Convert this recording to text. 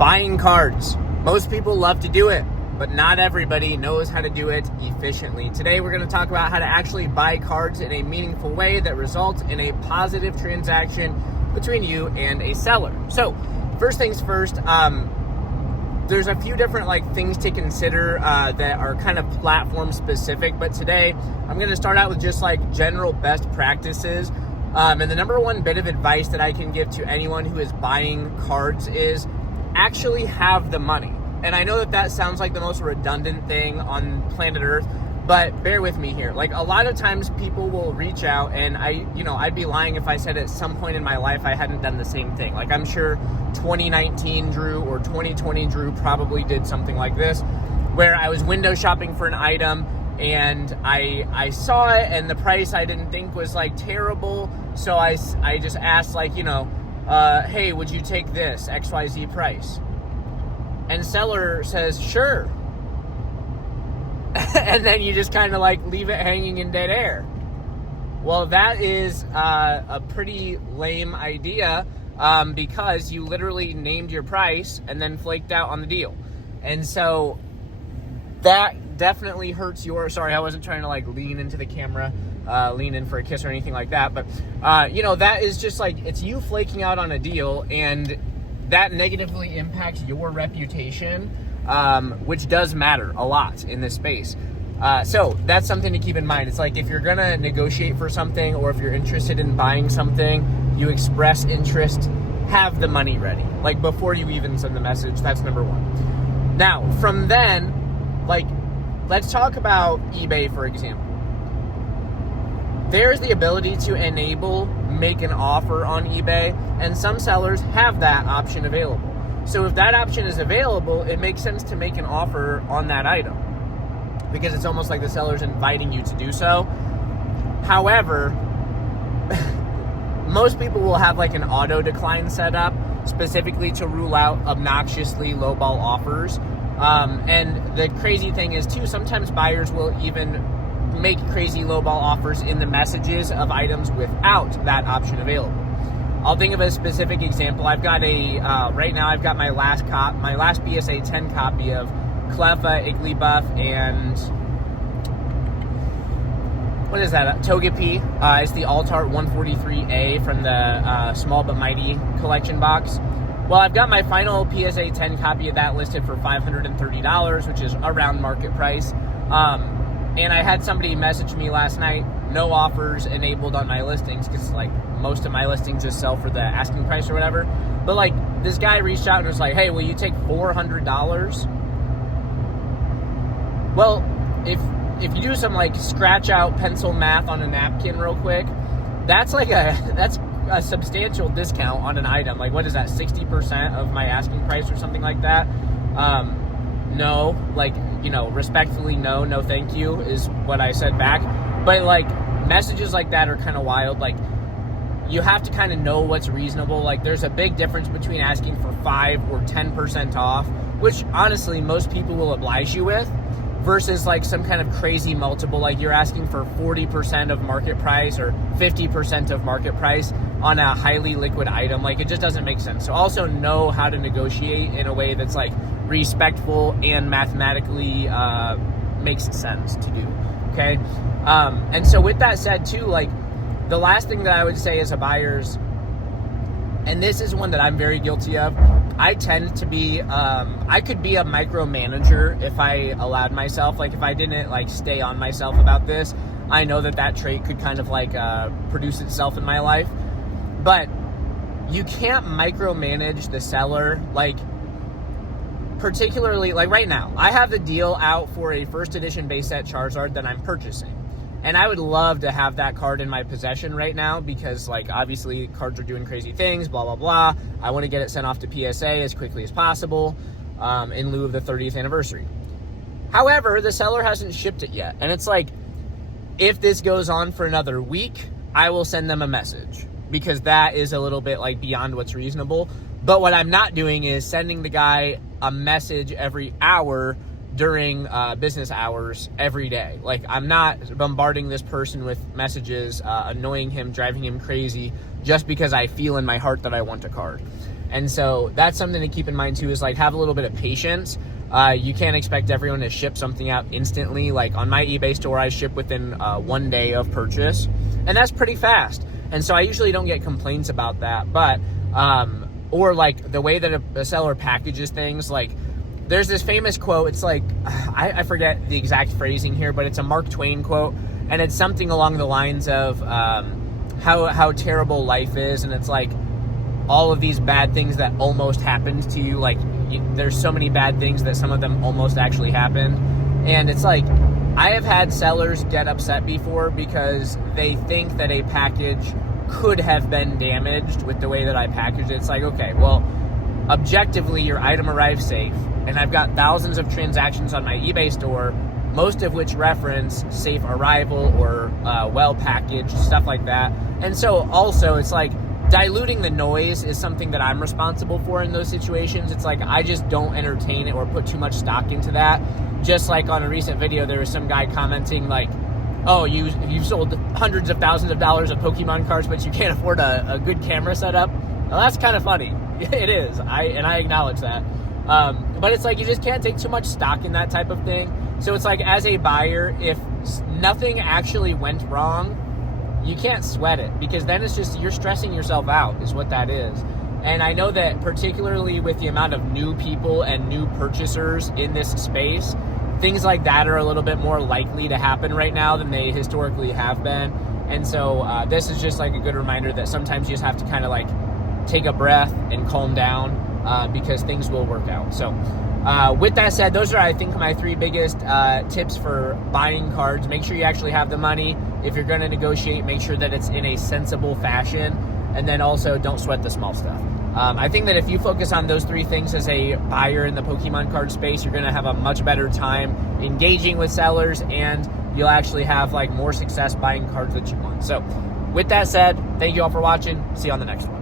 Buying cards. Most people love to do it, but not everybody knows how to do it efficiently. Today, we're going to talk about how to actually buy cards in a meaningful way that results in a positive transaction between you and a seller. So, first things first, there's a few different things to consider that are kind of platform specific, but today I'm going to start out with just general best practices. And the number one bit of advice that I can give to anyone who is buying cards is actually have the money. And I know that sounds like the most redundant thing on planet Earth, but bear with me here. A lot of times people will reach out, and I'd be lying if I said at some point in my life I hadn't done the same thing. I'm sure 2019 Drew or 2020 Drew probably did something like this, where I was window shopping for an item and I saw it and the price I didn't think was terrible. So I just asked hey, would you take this XYZ price? And seller says, sure. And then you just kind of leave it hanging in dead air. Well, that is a pretty lame idea because you literally named your price and then flaked out on the deal. And so that definitely hurts sorry, I wasn't trying to lean into the camera, lean in for a kiss or anything like that. But, that is just it's you flaking out on a deal, and that negatively impacts your reputation, which does matter a lot in this space. So that's something to keep in mind. It's if you're going to negotiate for something, or if you're interested in buying something, you express interest, have the money ready. Before you even send the message, that's number one. Now, from then, let's talk about eBay, for example. There's the ability to enable make an offer on eBay, and some sellers have that option available. So if that option is available, it makes sense to make an offer on that item, because it's almost like the seller's inviting you to do so. However, most people will have an auto decline set up specifically to rule out obnoxiously lowball offers. And the crazy thing is too, sometimes buyers will even make crazy lowball offers in the messages of items without that option available. I'll think of a specific example. I've got right now I've got my last PSA 10 copy of Cleffa, Igglybuff, and what is that? Togepi. It's the Altart 143A from the Small But Mighty collection box. Well, I've got my final PSA 10 copy of that listed for $530, which is around market price. And I had somebody message me last night, no offers enabled on my listings, because most of my listings just sell for the asking price or whatever. But this guy reached out and was like, hey, will you take $400? Well, if you do some scratch out pencil math on a napkin real quick, that's that's a substantial discount on an item. What is that, 60% of my asking price or something like that? No, respectfully, no thank you is what I said back. But messages like that are kind of wild. You have to kind of know what's reasonable. There's a big difference between asking for 5 or 10% off, which honestly most people will oblige you with, versus some kind of crazy multiple, you're asking for 40% of market price or 50% of market price on a highly liquid item. It just doesn't make sense. So also know how to negotiate in a way that's respectful and mathematically makes sense to do. Okay. And so with that said too, the last thing that I would say as a buyer's, and this is one that I'm very guilty of, I tend to be, I could be a micromanager if I allowed myself. If I didn't stay on myself about this, I know that trait could kind of produce itself in my life. But you can't micromanage the seller. Particularly right now, I have the deal out for a first edition base set Charizard that I'm purchasing. And I would love to have that card in my possession right now because, obviously cards are doing crazy things, blah, blah, blah. I want to get it sent off to PSA as quickly as possible in lieu of the 30th anniversary. However, the seller hasn't shipped it yet. And it's if this goes on for another week, I will send them a message, because that is a little bit beyond what's reasonable. But what I'm not doing is sending the guy a message every hour during business hours every day. I'm not bombarding this person with messages, annoying him, driving him crazy, just because I feel in my heart that I want a card. And so that's something to keep in mind too, is like have a little bit of patience. You can't expect everyone to ship something out instantly. Like on my eBay store, I ship within 1 day of purchase, and that's pretty fast. And so I usually don't get complaints about that. But or like the way that a seller packages things, like there's this famous quote. It's like I forget the exact phrasing here, but it's a Mark Twain quote, and it's something along the lines of how terrible life is, and it's like all of these bad things that almost happened to you. Like there's so many bad things that some of them almost actually happened. And it's like, I have had sellers get upset before because they think that a package could have been damaged with the way that I packaged it. It's like, okay, well, objectively, your item arrived safe, and I've got thousands of transactions on my eBay store, most of which reference safe arrival or well packaged, stuff like that. And so also, it's like, diluting the noise is something that I'm responsible for in those situations. It's like, I just don't entertain it or put too much stock into that. Just like on a recent video, there was some guy commenting like, oh, you've sold hundreds of thousands of dollars of Pokemon cards, but you can't afford a good camera setup. Well, that's kind of funny. It is. I acknowledge that. But it's like, you just can't take too much stock in that type of thing. So it's like, as a buyer, if nothing actually went wrong, you can't sweat it, because then it's just, you're stressing yourself out is what that is. And I know that particularly with the amount of new people and new purchasers in this space, things like that are a little bit more likely to happen right now than they historically have been. And so this is just like a good reminder that sometimes you just have to kind of like take a breath and calm down, because things will work out. So with that said, those are, I think, my 3 biggest tips for buying cards. Make sure you actually have the money. If you're going to negotiate, make sure that it's in a sensible fashion. And then also, don't sweat the small stuff. I think that if you focus on those 3 things as a buyer in the Pokemon card space, you're going to have a much better time engaging with sellers, and you'll actually have like more success buying cards that you want. So with that said, thank you all for watching. See you on the next one.